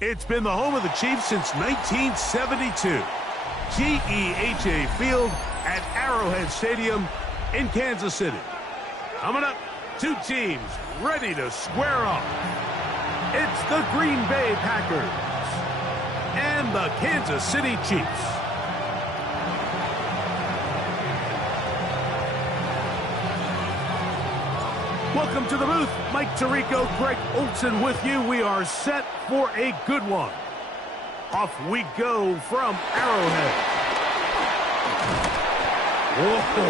It's been the home of the Chiefs since 1972. GEHA Field at Arrowhead Stadium in Kansas City. Coming up, two teams ready to square off. It's the Green Bay Packers and the Kansas City Chiefs. Welcome to the booth. Mike Tirico, Greg Olson with you. We are set for a good one. Off we go from Arrowhead. Whoa.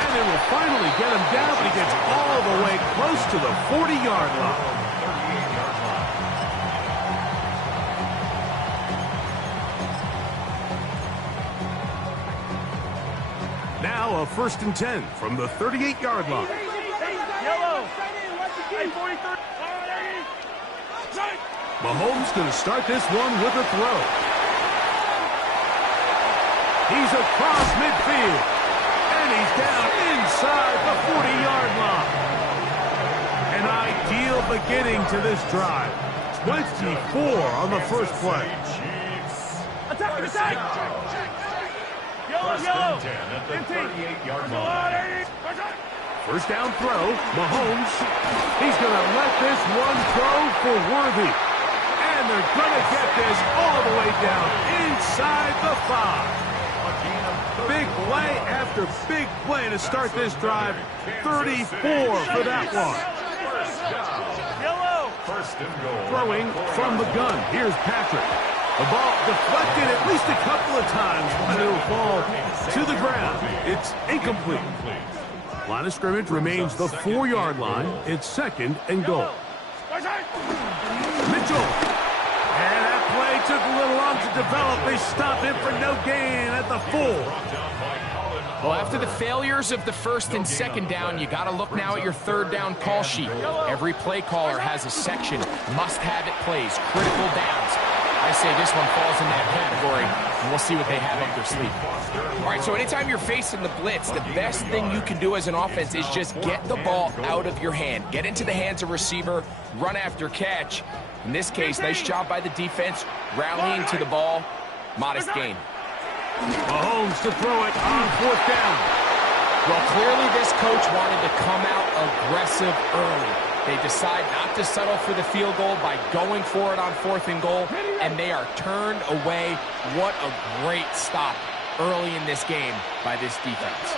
And they will finally get him down, but he gets all the way close to the 40-yard line. Now a 1st and 10 from the 38-yard line. Mahomes going to start this one with a throw. He's across midfield, and he's down inside the 40-yard line. An ideal beginning to this drive. 24 on the first play. Attack, attack! Yellow! 38-yard line. First down throw, Mahomes. He's going to let this one throw for Worthy. And they're going to get this all the way down inside the 5. Big play after big play to start this drive. 34 for that one. Yellow! First and goal. Throwing from the gun. Here's Patrick. The ball deflected at least a couple of times, but it'll fall to the ground. It's incomplete. Line of scrimmage remains the 4-yard line. It's 2nd and goal. Mitchell. And that play took a little long to develop. They stop him for no gain at the 4. Well, after the failures of the 1st and 2nd down, you got to look now at your 3rd down call sheet. Every play caller has a section. Must-have-it plays, critical downs. I say this one falls in that category, and we'll see what they have up their sleeve. All right, so anytime you're facing the blitz, the best thing you can do as an offense is just get the ball out of your hand. Get into the hands of receiver, run after catch. In this case, nice job by the defense, rallying to the ball, modest gain. Mahomes to throw it on 4th down. Well, clearly this coach wanted to come out aggressive early. They decide not to settle for the field goal by going for it on 4th and goal, and they are turned away. What a great stop early in this game by this defense.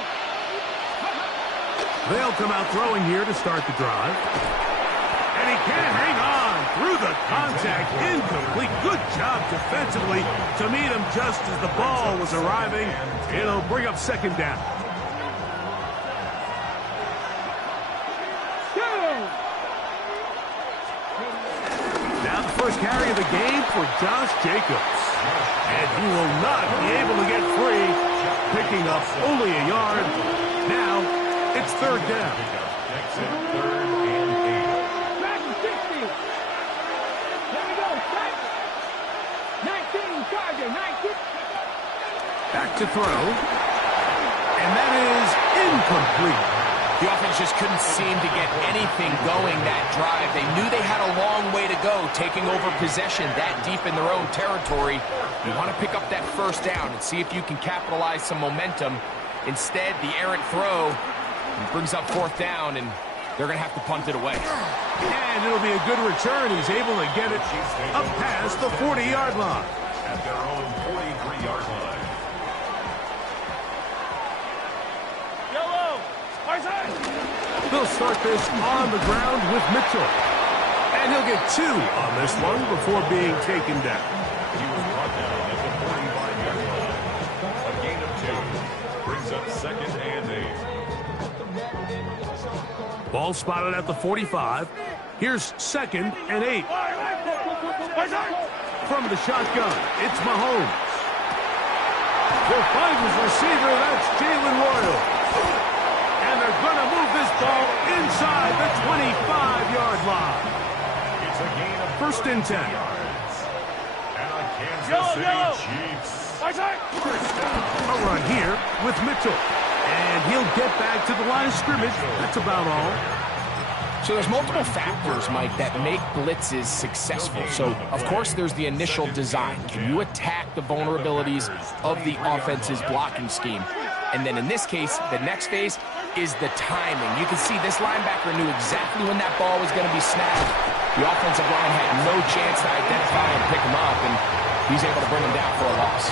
They'll come out throwing here to start the drive. And he can't hang on through the contact. Incomplete. Good job defensively to meet him just as the ball was arriving. It'll bring up 2nd down. Now the first carry of the game for Josh Jacobs. And he will not be able to get free, picking up only a yard. Now it's 3rd down. Next at 3rd and 8. Back to 60. There we go. 19, target, 19. Back to throw. And that is incomplete. The offense just couldn't seem to get anything going that drive. They knew they had a long way to go, taking over possession that deep in their own territory. You want to pick up that 1st down and see if you can capitalize some momentum. Instead, the errant throw brings up 4th down, and they're going to have to punt it away. And it'll be a good return. He's able to get it up past the 40-yard line. At their own 43-yard line. They'll start this on the ground with Mitchell. And he'll get 2 on this one before being taken down. He was brought down at the 45-yard line. A gain of 2. Brings up 2nd and 8. Ball spotted at the 45. Here's 2nd and 8. From the shotgun, it's Mahomes. He'll find his receiver. That's Jalen Royal. And they're going to move this ball inside the 25-yard line. It's a gain of 1st and 10. yards. And a Kansas City Chiefs. First down. A run here with Mitchell. And he'll get back to the line of scrimmage. That's about all. So there's multiple factors, Mike, that make blitzes successful. So, of course, there's the initial design. Can you attack the vulnerabilities of the offense's blocking scheme? And then in this case, the next phase is the timing. You can see this linebacker knew exactly when that ball was going to be snapped. The offensive line had no chance to identify and pick him up, and he's able to bring him down for a loss.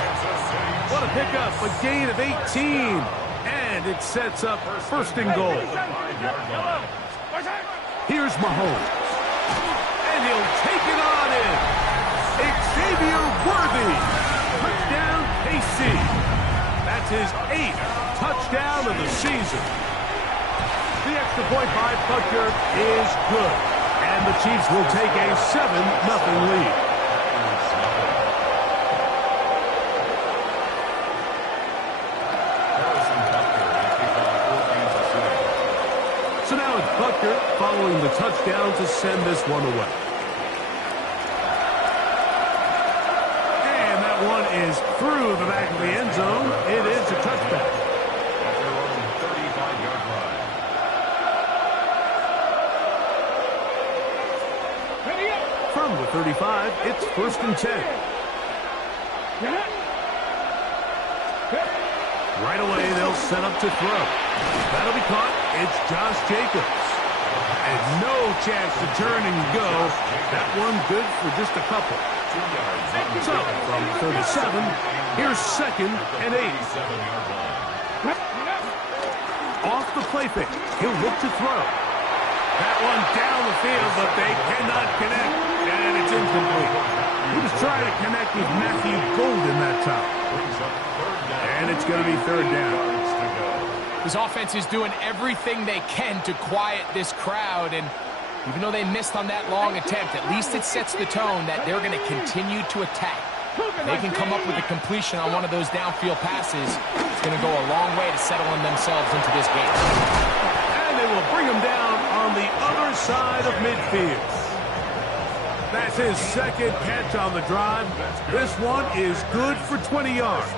What a pickup, a gain of 18. And it sets up first and goal. Here's Mahomes. And he'll take it on in. Xavier Worthy. Touchdown, KC. That's his 8th touchdown of the season. The extra point by Butker is good. And the Chiefs will take a 7-0 lead. So now it's Butker following the touchdown to send this one away. And that one is through the back of the end zone. It is a touchback. At their own 35-yard line. From the 35, it's first and 10. Right away, they'll set up to throw. That'll be caught. It's Josh Jacobs. And no chance to turn and go. That one good for just a couple. So, from 37, here's second and 8. Off the play fake. He'll look to throw. That one down the field, but they cannot connect. And it's incomplete. He was trying to connect with Matthew Golden that time. And it's going to be third down. This offense is doing everything they can to quiet this crowd, and even though they missed on that long attempt, at least it sets the tone that they're going to continue to attack. If they can come up with a completion on one of those downfield passes, it's going to go a long way to settling themselves into this game. And they will bring him down on the other side of midfield. That's his second catch on the drive. This one is good for 20 yards.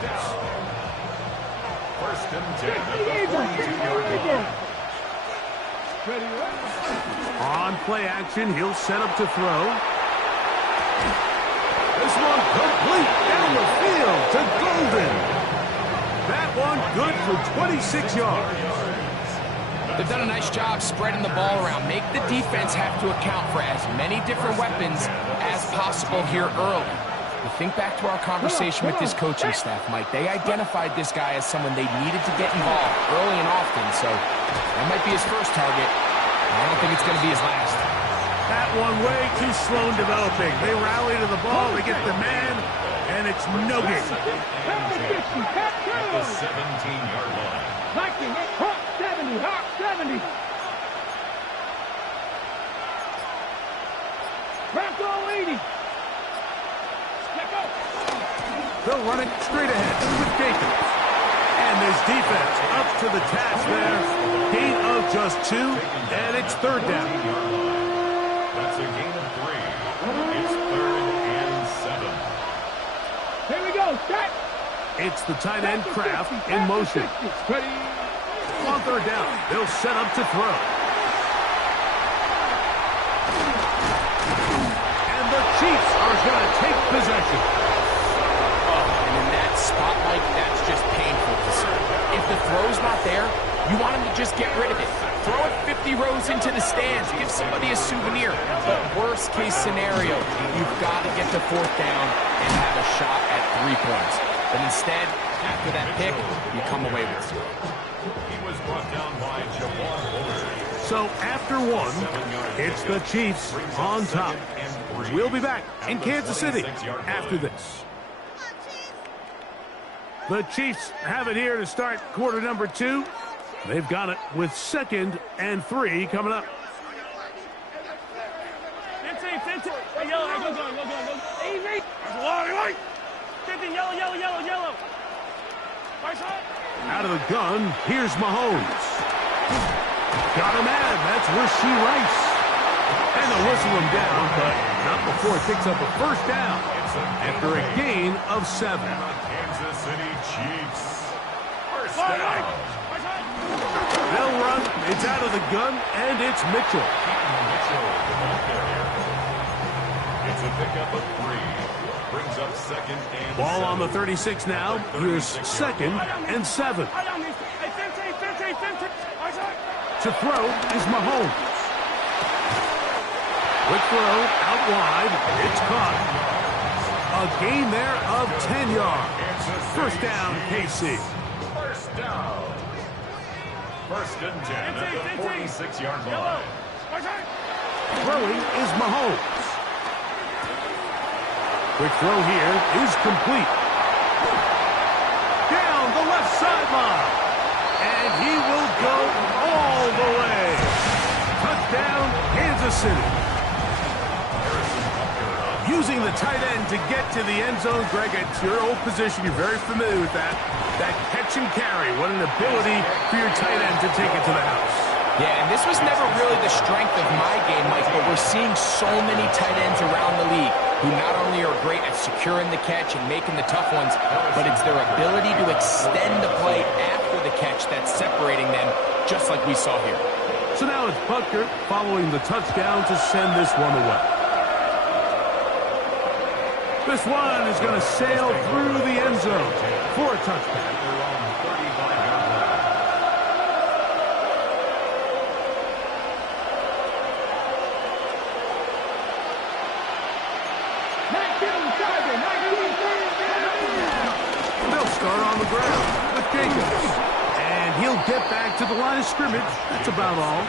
First and 10 at the 42-yard line. On play action, he'll set up to throw. This one complete down the field to Golden. That one good for 26 yards. They've done a nice job spreading the ball around. Make the defense have to account for as many different weapons as possible here early. You think back to our conversation with this coaching staff, Mike. They identified this guy as someone they needed to get involved early and often, so that might be his first target. I don't think it's going to be his last. That one way too slow in developing. They rally to the ball, they get the man, and it's no gain. At the 17-yard line. Viking, hot 70, hot 70. Bronco 80. They'll run it straight ahead with Jacobs. And this defense up to the task there. Gain of just 2, and it's third down. That's a gain of 3. It's third and 7. Here we go, set. It's the tight end Kraft in motion. On third down, they'll set up to throw. And the Chiefs are going to take possession. Spotlight, that's just painful to see. If the throw's not there, you want him to just get rid of it. Throw it 50 rows into the stands. Give somebody a souvenir. But worst case scenario, you've got to get to fourth down and have a shot at 3 points. But instead, after that pick, you come away with 0. He was brought down by Javon Bullard. So after 1, it's the Chiefs on top. We'll be back in Kansas City after this. The Chiefs have it here to start quarter number 2. They've got it with second and 3 coming up. Yellow, go. Easy. Yellow. Out of the gun, here's Mahomes. Got a man, that's Rasheed Rice. And they'll whistle him down, but not before it picks up a first down after a gain of 7. Kansas City Chiefs. First down. They'll run. It's out of the gun, and it's Mitchell. Mitchell, the ball carrier. It's a pickup of 3. Brings up second and Ball 7. on the 36 now. Here's second and 7. To throw is Mahomes. Quick throw out wide. It's caught. A gain there of 10 yards. First down, KC. First down. First and 10 at the 46-yard line. Throwing is Mahomes. Quick throw here is complete. Down the left sideline. And he will go all the way. Touchdown, Kansas City. Using the tight end to get to the end zone, Greg, it's your old position. You're very familiar with that. That catch and carry. What an ability for your tight end to take it to the house. Yeah, and this was never really the strength of my game, Mike, but we're seeing so many tight ends around the league who not only are great at securing the catch and making the tough ones, but it's their ability to extend the play after the catch that's separating them, just like we saw here. So now it's Butker following the touchdown to send this one away. This one is going to sail through the end zone for a touchdown. They'll start on the ground with Jacobs. And he'll get back to the line of scrimmage. That's about all.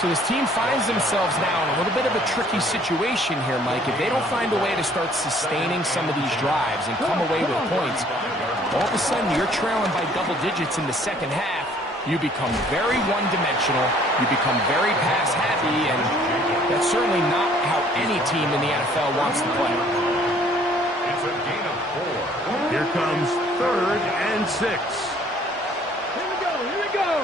So this team finds themselves now in a little bit of a tricky situation here, Mike. If they don't find a way to start sustaining some of these drives and come away with points, all of a sudden you're trailing by double digits in the second half. You become very one-dimensional. You become very pass-happy, and that's certainly not how any team in the NFL wants to play. It's a gain of 4. Here comes 3rd and 6. Here we go.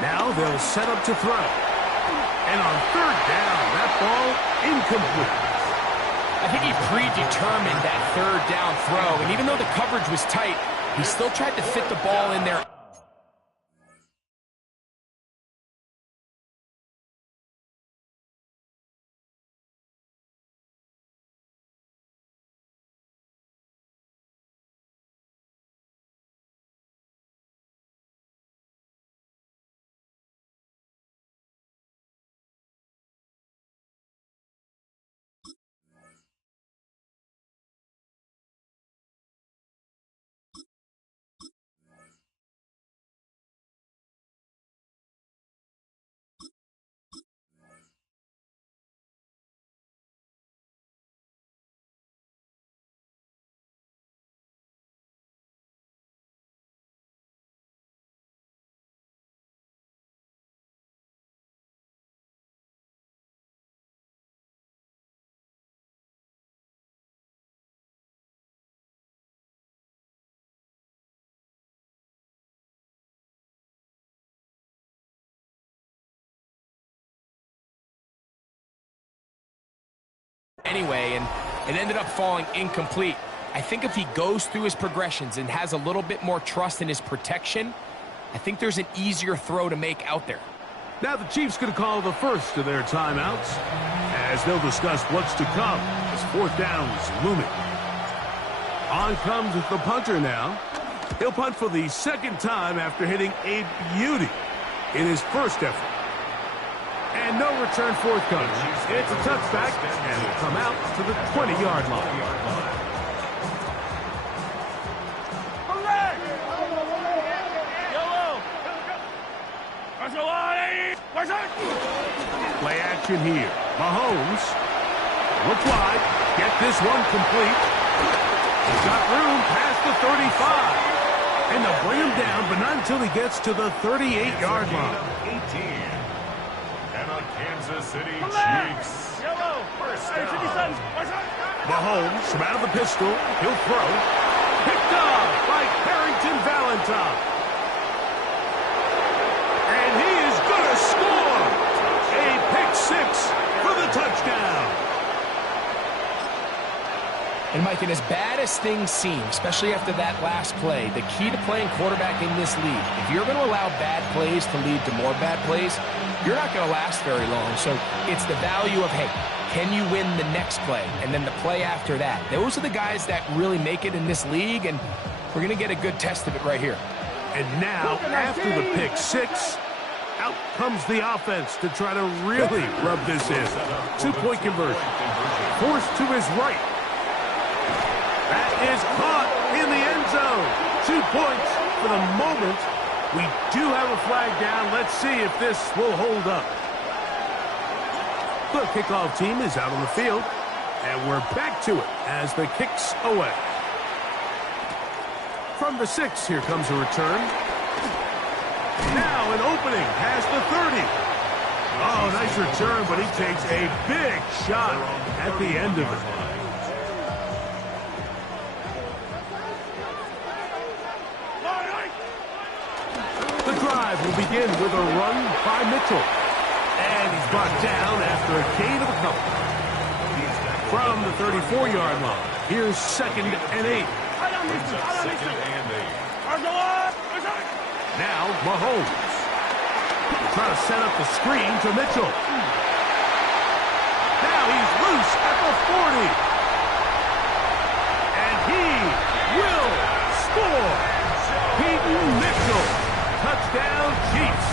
Now they'll set up to throw. And on 3rd down, that ball incomplete. I think he predetermined that 3rd down throw, and even though the coverage was tight, he still tried to fit the ball in there. Anyway, and it ended up falling incomplete. I think if he goes through his progressions and has a little bit more trust in his protection, I think there's an easier throw to make out there. Now the Chiefs going to call the first of their timeouts as they'll discuss what's to come as 4th down is looming. On comes the punter now. He'll punt for the 2nd time after hitting a beauty in his first effort. And no return forthcoming. It's a touchback, and will come out to the 20-yard line. Play action here. Mahomes. Look wide. Get this one complete. He's got room past the 35. And they'll bring him down, but not until he gets to the 38-yard line. 18. And a Kansas City Chiefs. First down. Mahomes from out of the pistol. He'll throw. Picked off by Carrington Valentine. And he is going to score. A pick 6 for the touchdown. And Mike, and as bad as things seem, especially after that last play, the key to playing quarterback in this league, if you're going to allow bad plays to lead to more bad plays, you're not going to last very long. So it's the value of, hey, can you win the next play and then the play after that? Those are the guys that really make it in this league, and we're going to get a good test of it right here. And now, after the pick six, out comes the offense to try to really rub this in. 2-point conversion. Forced to his right. That is caught in the end zone. 2 points for the moment. We do have a flag down. Let's see if this will hold up. The kickoff team is out on the field, and we're back to it as the kick's away. From the 6, here comes a return. Now an opening has the 30. Oh, nice return, but he takes a big shot at the end of it. The drive will begin with a run by Mitchell. And he's brought down after a gain of a couple. From the 34-yard line, here's 2nd and 8. Now Mahomes. Trying to set up the screen to Mitchell. Now he's loose at the 40. And he will score. Peyton Mitchell. Touchdown Chiefs.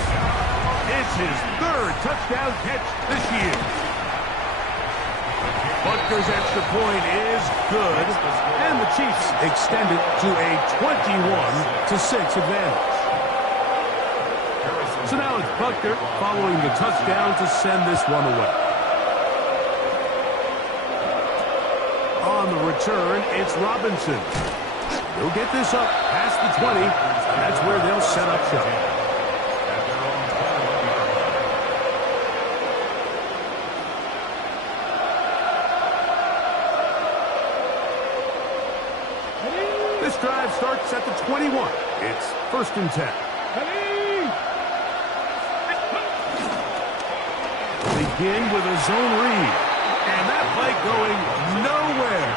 It's his 3rd touchdown catch this year. Butker's extra point is good, and the Chiefs extend it to a 21-6 advantage. So now it's Butker following the touchdown to send this one away. On the return, it's Robinson. He'll get this up past the 20. That's where they'll set up shop. This drive starts at the 21. It's 1st and 10. Begin with a zone read. And that play going nowhere.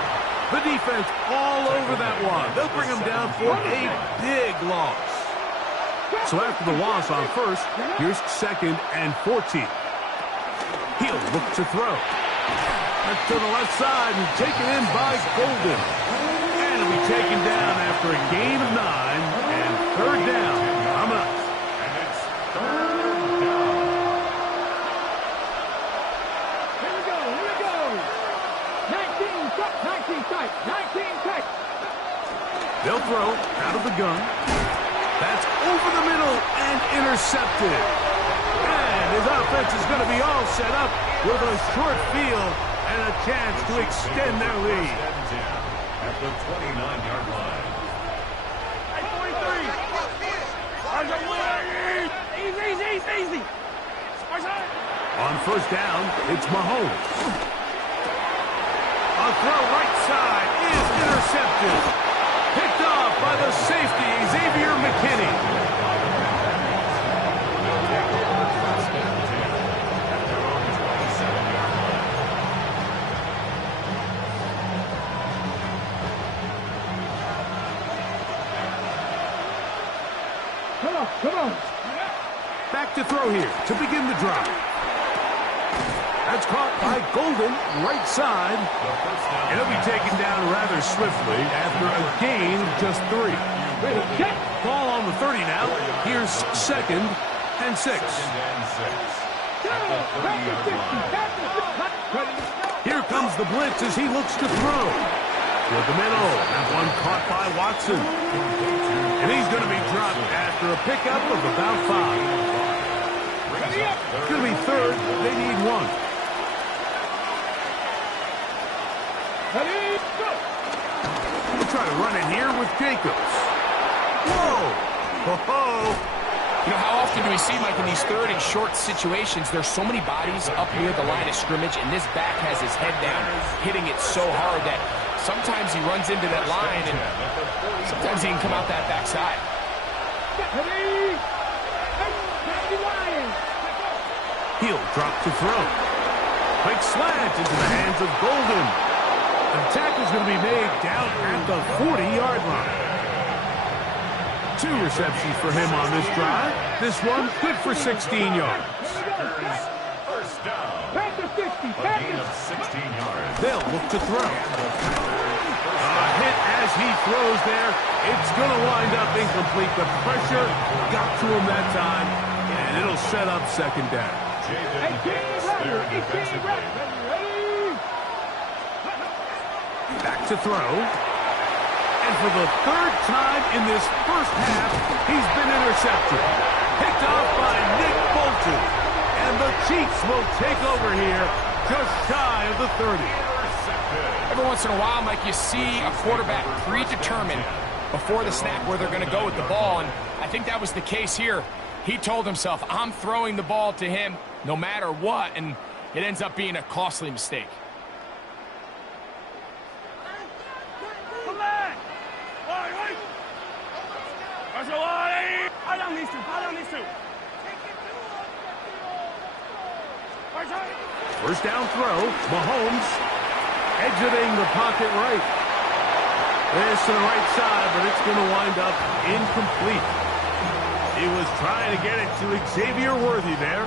The defense all over that one. They'll bring him down for a big loss. So after the loss on 1st, here's 2nd and 14. He'll look to throw. That's to the left side and taken in by Golden. And he'll be taken down after a gain of 9 and 3rd down. Coming up. And it's 3rd down. Here we go. 19 tight. They'll throw out of the gun. That's over the middle and intercepted. And his offense is going to be all set up with a short field and a chance to extend their lead. At the 29-yard line. 43. Easy. On 1st down, it's Mahomes. A throw right side is intercepted. Picked off by the safety, Xavier McKinney. Come on. Back to throw here to begin the drive. That's caught by Golden, right side. And he'll be taken down rather swiftly after a gain of just 3. Ball on the 30 now. Here's 2nd and 6. Here comes the blitz as he looks to throw. Toward the middle. That one caught by Watson. And he's going to be dropped after a pickup of about 5. It's going to be 3rd. They need 1. We'll try to run it here with Jacobs. Whoa! Ho-ho! You know, how often do we see, Mike, in these 3rd and short situations, there's so many bodies up near the line of scrimmage, and this back has his head down, hitting it so hard that sometimes he runs into that line, and sometimes he can come out that backside. He'll drop to throw. Quick slant into the hands of Golden. The tackle's going to be made down at the 40-yard line. 2 receptions for him on this drive. This one good for 16 yards. First down. Back to 60. A gain of 16 yards. They'll look to throw. A hit as he throws there. It's going to wind up incomplete. The pressure got to him that time, and it'll set up second down. 18 ready. Back to throw. And for the 3rd time in this first half, he's been intercepted. Picked off by Nick Bolton. And the Chiefs will take over here just shy of the 30. Every once in a while, Mike, you see a quarterback predetermined before the snap where they're going to go with the ball, and I think that was the case here. He told himself, I'm throwing the ball to him no matter what, and it ends up being a costly mistake. First down throw, Mahomes exiting the pocket right. This to the right side, but it's going to wind up incomplete. He was trying to get it to Xavier Worthy there,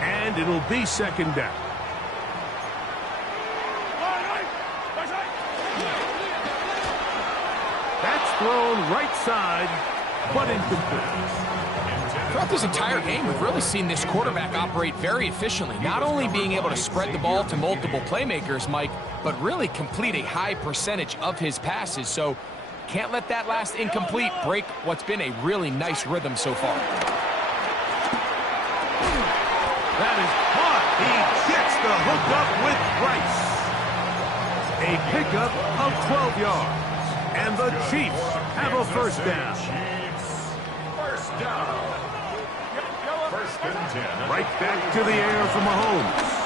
and it'll be second down. That's thrown right side, but incomplete. Throughout this entire game, we've really seen this quarterback operate very efficiently, not only being able to spread the ball to multiple playmakers, Mike, but really complete a high percentage of his passes. So can't let that last incomplete break what's been a really nice rhythm so far. That is caught. He gets the hook up with Price. A pickup of 12 yards. And the Chiefs have a first down. First down. First and 10. Right back to the air for Mahomes.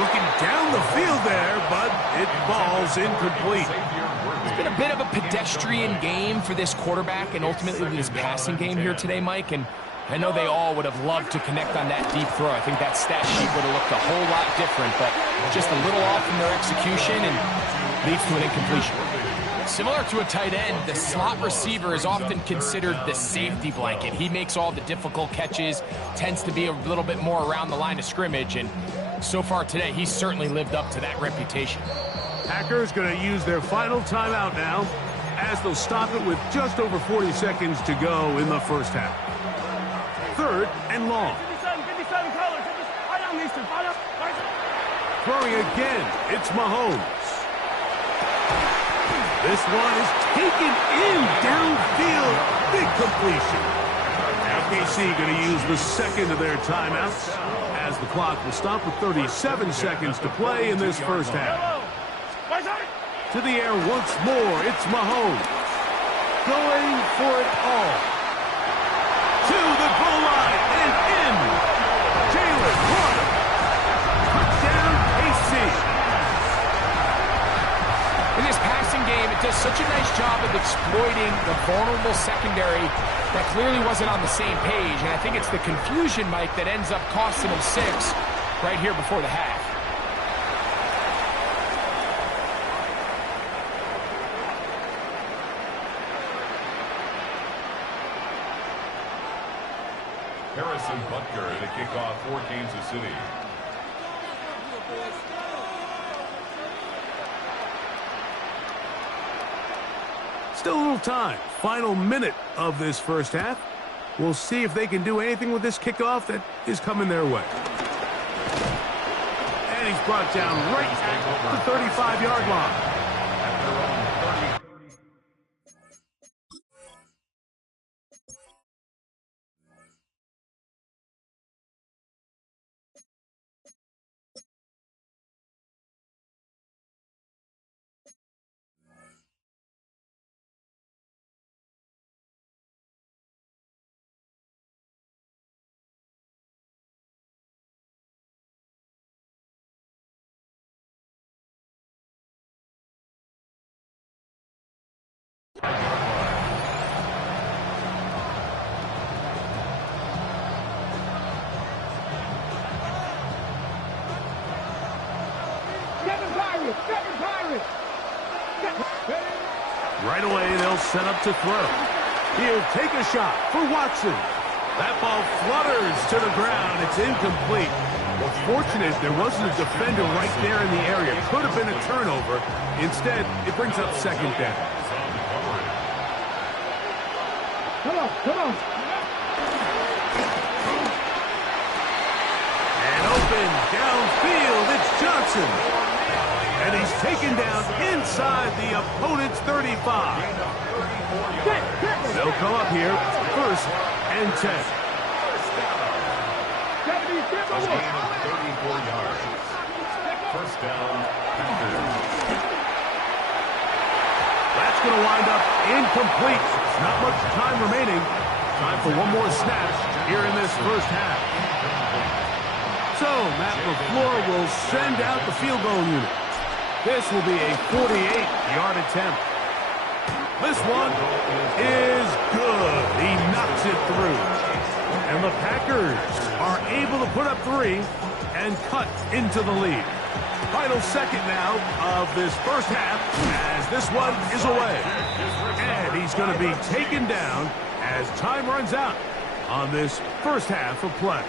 Looking down the field there, but it falls incomplete. It's been a bit of a pedestrian game for this quarterback and ultimately this passing game here today, Mike. And I know they all would have loved to connect on that deep throw. I think that stat sheet would have looked a whole lot different, but just a little off in their execution and leads to an incompletion. Similar to a tight end, the slot receiver is often considered the safety blanket. He makes all the difficult catches, tends to be a little bit more around the line of scrimmage, and so far today, he's certainly lived up to that reputation. Packers going to use their final timeout now as they'll stop it with just over 40 seconds to go in the first half. 3rd and long. 57 colors. Right on these two. Throwing again, it's Mahomes. This one is taken in downfield. Big completion. KC going to use the second of their timeouts as the clock will stop with 37 seconds to play in this first half. To the air once more, it's Mahomes. Going for it all. To the goal line and in. Jalen Warren. Touchdown, KC. In this passing game, it does such a nice job of exploiting the vulnerable secondary that clearly wasn't on the same page. And I think it's the confusion, Mike, that ends up costing them 6 right here before the half. Harrison Butker to kick off for Kansas City. Still a little time. Final minute of this first half. We'll see if they can do anything with this kickoff that is coming their way. And he's brought down right at the 35-yard line. Right away, they'll set up to throw. He'll take a shot for Watson. That ball flutters to the ground. It's incomplete. Well, fortunate there wasn't a defender right there in the area. Could have been a turnover. Instead, it brings up second down. Come on, come on. And open downfield, it's Johnson. And he's taken down inside the opponent's 35. They'll come up here, 1st and 10. A gain of 34 yards. 1st down, Packers. That's going to wind up incomplete. Not much time remaining. Time for one more snap here in this 1st half. So, Matt LaFleur will send out the field goal unit. This will be a 48-yard attempt. This one is good. He knocks it through. And the Packers are able to put up 3 and cut into the lead. Final second now of this 1st half as this one is away. And he's going to be taken down as time runs out on this 1st half of play.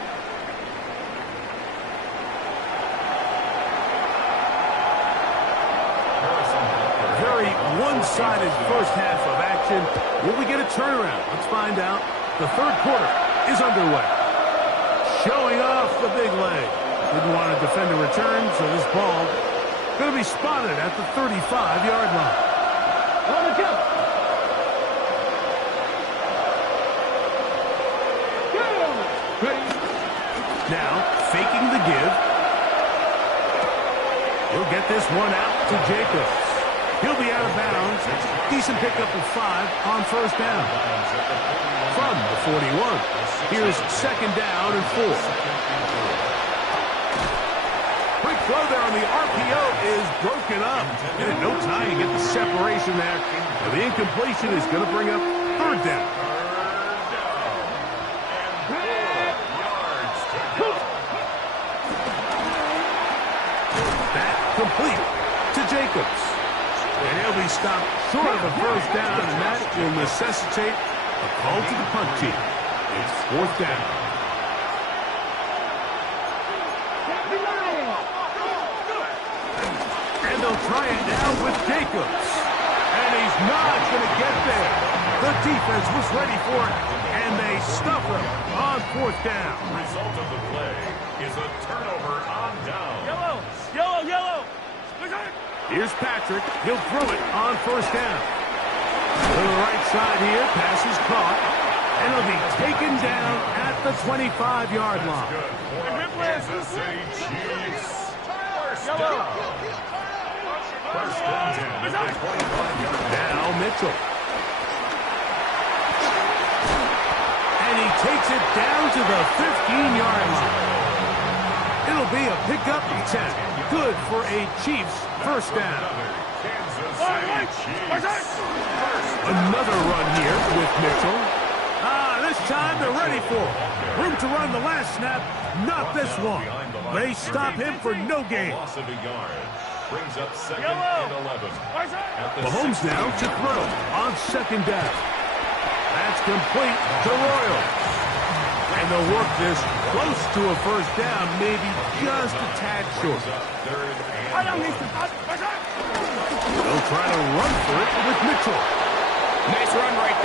Very one-sided 1st half of action. Will we get a turnaround? Let's find out. The 3rd quarter is underway. Showing off the big leg. Didn't want to defend a return, so this ball going to be spotted at the 35-yard line. On the jump. Now, faking the give. He'll get this one out to Jacobs. He'll be out of bounds. Decent pickup of 5 on 1st down. From the 41. Here's 2nd down and 4. Quick throw there on the RPO is broken up. And no time to get the separation there. And the incompletion is going to bring up 3rd down. That complete to Jacobs. And he'll be stopped short of the 1st down, and that will necessitate a call to the punt team. It's 4th down. And they'll try it now with Jacobs. And he's not going to get there. The defense was ready for it, and they stuff him on 4th down. The result of the play is a turnover on down. Yellow, yellow, yellow. Here's Patrick. He'll throw it on 1st down. To the right side here. Pass is caught. And it'll be taken down at the 25-yard line. Good for the Kansas City Chiefs. 1st down. 1st and 10 at the 25-yard line. Now Mitchell. And he takes it down to the 15-yard line. It'll be a pickup of 10. Good for a Chiefs 1st down. Kansas City Chiefs. Another run here with Mitchell. This time they're ready for it. Room to run the last snap, not this one. They stop him for no gain. Loss of a yard. Brings up 2nd and 11. Mahomes now to throw on 2nd down. That's complete to Royal. And they'll work this close to a 1st down, maybe just a tad short. They'll try to run for it with Mitchell. Nice run right there.